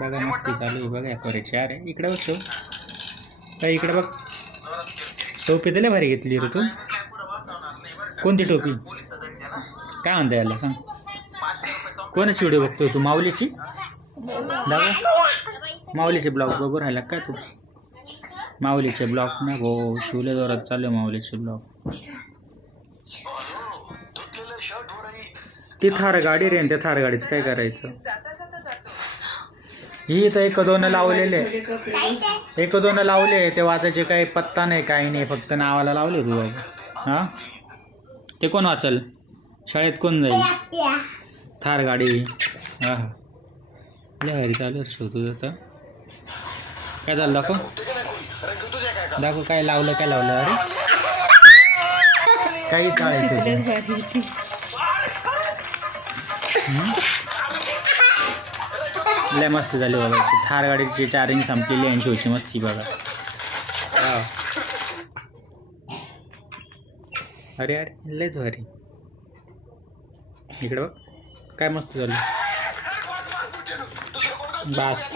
बघा मस्ती चालू आहे बघा कोरेची अरे इकडे बघ तो. काय इकडे बघ. टोपी दिल्या भारी घेतली रे तू. कोणती टोपी? काय म्हणता याला? सांग. कोणाची व्हिडिओ बघतो तू? माऊलीची? दादा? माऊलीचे ब्लॉग बघू राहिला काय तू? माऊलीचे ब्लॉग ना हो शिवले जोरात चालू आहे माऊलीचे ब्लॉग. ती थार गाडी रे त्या थार गाडीचं काय करायचं? ही तर एक दोन लावलेले. एक दोन लावले ते वाचायचे काही पत्ता नाही काही नाही फक्त नावाला लावले तू हा? ते कोण वाचल? शाळेत कोण जाईल? थार गाडी. हा. हा भारी चालू असतो तुझं तर. काय झालं? दाखव. दाखव काय लावलं काय लावलं? अरे. काही होती. लय मस्त झाली बघायची थार गाडीची चार्जिंग संपलेली ऐंशी होची मस्ती बघा. वाव. अरे अरे लयच भारी. इकडे बघ. काय मस्त झालं. बास.